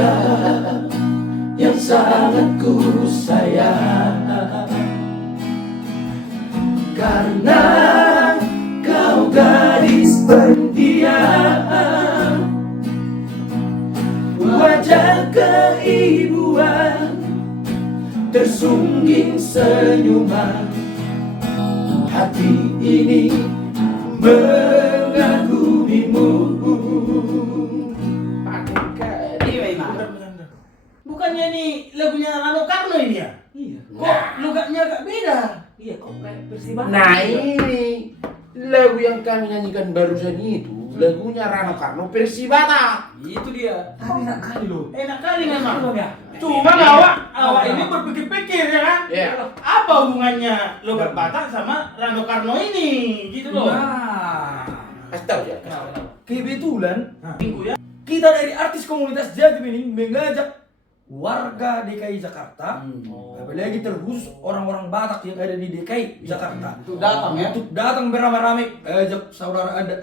Kau yang sangat ku sayang, karena kau gadis pendiam, wajah keibuan tersungging senyuman, hati ini mengagumimu. Bukannya ini lagunya Rano Karno ini ya? Iya. Kok logatnya agak beda? Iya, kok kayak Persibara. Nah, ini lagu yang kami nyanyikan barusan itu lagunya Rano Karno Persibara. Itu dia. Tapi enak kali loh. Enak kali memang. Ya. Cuma awak ini berpikir-pikir ya kan? Iya. Apa hubungannya logat Batak sama Rano Karno ini? Gitu loh. Nah, Kasih tahu ya. kebetulan Minggu ya. kita dari artis komunitas Jatim ini mengajak warga DKI Jakarta, apalagi terkhusus orang-orang Batak yang ada di DKI Jakarta, Untuk datang ya. untuk datang beramai-ramai, ajak saudara Anda,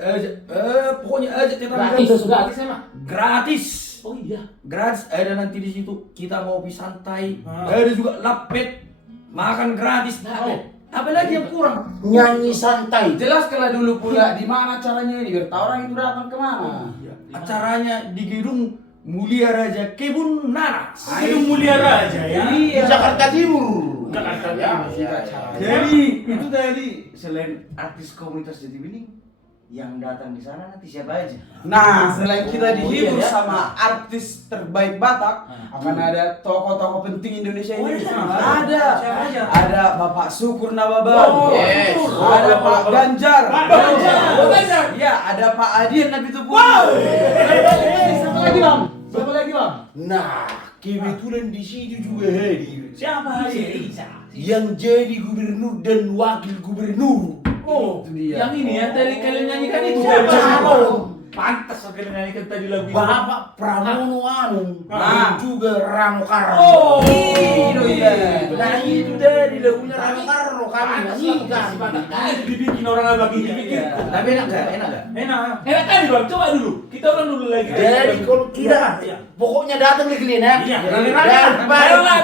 pokoknya ajak tetangga. Gratis emang. Gratis. Oh iya. Gratis, ada nanti di situ kita ngopi santai, ada juga lapet, makan gratis. Lapet. Apalagi yang kurang? Nyanyi santai. Jelaskanlah dulu pula di mana acaranya ini biar tahu orang itu datang kemana. Acaranya di gedung Mulia Raja Kebun Nanas. Gedung Mulia Raja ya. Di Jakarta Timur. Jakarta Ya, Timur. ya. Jadi itu tadi selain artis komunitas Jati Bening yang datang di sana nanti siapa aja? Nah, selain kita dihibur iya, ya. sama artis terbaik Batak, akan ada tokoh-tokoh penting Indonesia ini. Ada. Siapa aja? Ada Bapak Syukur Nababa. Oh, yes. Ada Pak Ganjar. Pak Ganjar. Pak Ganjar. Ya, ada Pak Adian Nabi Tubuh. Siapa lagi, Bang? Siapa lagi, Bang? Nah, kebetulan di situ juga hadir Siapa sih? yang jadi gubernur dan wakil gubernur. Oh, Itu dia. yang ini ya tadi kalian nyanyikan itu. Siapa? Pantas kalian nyanyikan tadi lagu itu. Bapak Pramono Anung Ah. dan juga Rano Karno. Oh, itu iya. Nah, itu dari lagunya Rano Karno kami nyanyikan. Nah, itu dibikin orang abang ini bikin. Tapi enak gak? Enak gak? Enak. Enak kali bang. Coba dulu. Kita ulang dulu lagi. Jadi kalau kita Iya. pokoknya datang lagi kalian ya. Iya. Daripada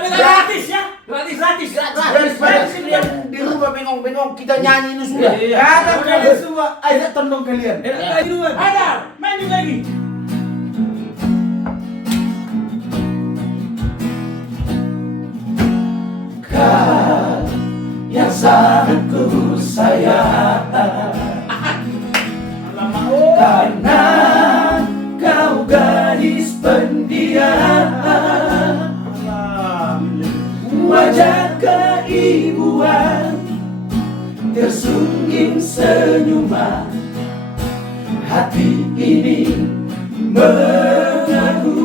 Gratis ya. Gratis. daripada kalian di rumah bengong-bengong kita nyanyi itu sudah. Iya. Kata kalian semua, ayo tendong kalian. Enak kali duluan. Ada. Main juga lagi. Kau yang sangat ku sayang, Alamak. karena kau gadis pendiam, wajah keibuan tersungging senyuman, hati ini mengagumimu.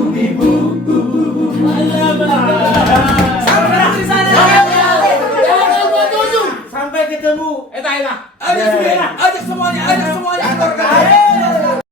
Alamak.